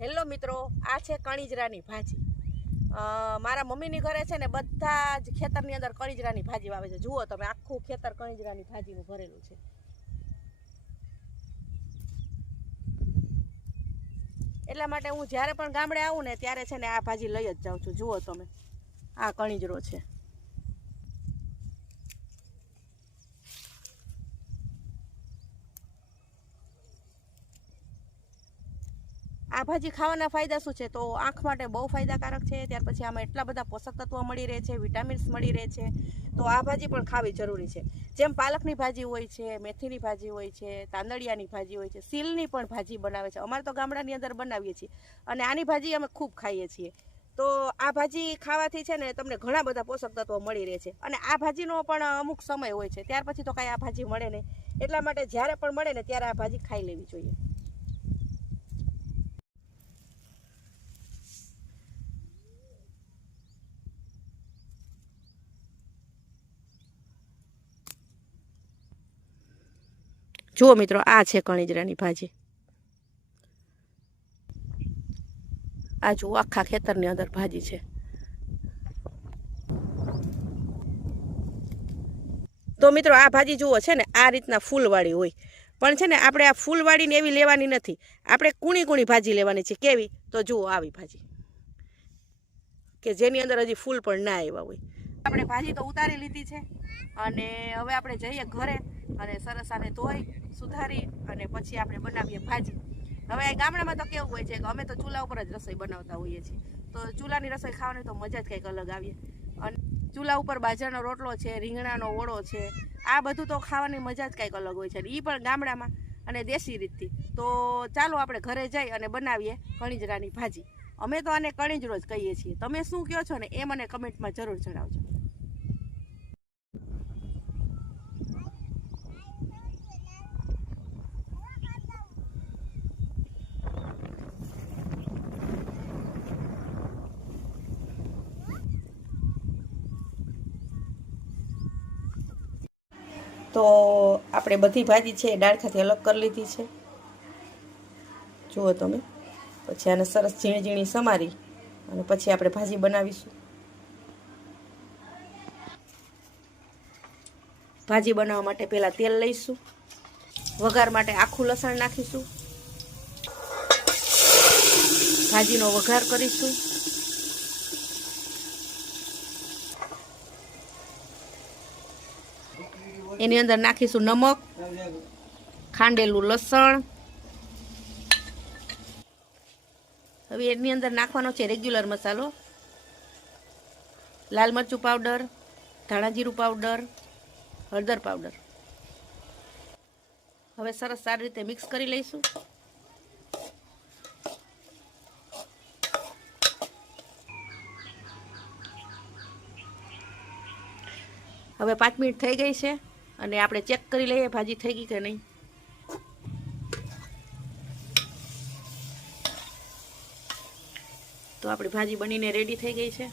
Hello મિત્રો, આ છે કણીજરાની ભાજી. મારા મમ્મીની ઘરે છે ને બધા જ ખેતરની અંદર કણીજરાની ભાજી વાવે છે. જુઓ તમે, આખું ખેતર કણીજરાની ભાજીનું ભરેલું છે. એટલા માટે હું જ્યારે પણ ગામડે આવું ને ત્યારે છે ને આ ભાજી લઈ જ જાઉં છું. જુઓ તમે, આ કણીજરો છે. આ ભાજી ખાવાના ફાયદા શું છે? તો આંખ માટે બહુ ફાયદાકારક છે, ત્યાર પછી આમાં એટલા બધા પોષક તત્વો મળી રહે છે, વિટામિન્સ મળી રહે છે, તો આ ભાજી પણ ખાવી જરૂરી છે. જેમ પાલકની ભાજી હોય છે, મેથીની ભાજી હોય છે, તાંદળિયાની ભાજી હોય છે સીલની પણ ભાજી બનાવે છે. અમારે તો ગામડાની અંદર બનાવીએ છીએ અને આની ભાજી અમે ખૂબ ખાઈએ છીએ. તો આ ભાજી ખાવાથી છે ને તમને ઘણા બધા પોષક તત્વો મળી રહે છે. અને આ ભાજીનો પણ અમુક સમય હોય છે, ત્યાર પછી તો કાંઈ આ ભાજી મળે નહીં. એટલા માટે જ્યારે પણ મળે ને ત્યારે આ ભાજી ખાઈ લેવી જોઈએ. જુઓ મિત્રો, આ છે કણીજરાની ભાજી. આ જુઓ, આખા ખેતરની અંદર ભાજી છે. તો મિત્રો, આ ભાજી જુઓ, છે ને, આ રીતના ફૂલવાળી હોય. પણ છે ને, આપણે આ ફૂલવાળીને એવી લેવાની નથી. આપણે કૂણી કૂણી ભાજી લેવાની છે. કેવી? તો જુઓ, આવી ભાજી. કે જેની અંદર હજી ફૂલ પણ ના આવ્યા હોય. આપણે ભાજી તો ઉતારી લીધી છે. અને હવે આપણે જઈએ ઘરે અને સરસ આને ધોઈ, સુધારી અને પછી આપણે બનાવીએ ભાજી. હવે ગામડામાં તો કેવું હોય છે કે અમે તો ચૂલા ઉપર જ રસોઈ બનાવતા હોઈએ છીએ. તો ચૂલાની રસોઈ ખાવાની તો મજા જ કંઈક અલગ આવીએ. અને ચૂલા ઉપર બાજરાનો રોટલો છે, રીંગણાનો ઓળો છે, આ બધું તો ખાવાની મજા જ કંઈક અલગ હોય છે. એ પણ ગામડામાં અને દેશી રીતથી. તો ચાલો આપણે ઘરે જઈ અને બનાવીએ ઘણીજરાની ભાજી. અમે તો આને કણી જ કહીએ છીએ. તમે શું કહો છો ને એ મને કમેન્ટમાં જરૂર જણાવજો. તો આપણે બધી ભાજી છે એ ડાળખાથી અલગ કરી લીધી છે. જુઓ તમે. પછી આને સરસ ઝીણી ઝીણી સમારી અને પછી આપણે ભાજી બનાવીશું. ભાજી બનાવવા માટે પહેલાં તેલ લઈશું. વઘાર માટે આખું લસણ નાખીશું. ભાજીનો વઘાર કરીશું. એની અંદર નાખીશું નમક, ખાંડેલું લસણ હવે એની અંદર નાખવાનો છે રેગ્યુલર મસાલો. લાલ મરચું પાવડર ધાણા જીરું પાવડર હળદર પાવડર હવે સરસ સારી રીતે મિક્સ કરી લઈશું. હવે પાંચ મિનિટ થઈ ગઈ છે અને આપણે ચેક કરી લઈએ ભાજી થઈ ગઈ કે નહીં. તો આપણી ભાજી બનીને રેડી થઈ ગઈ છે.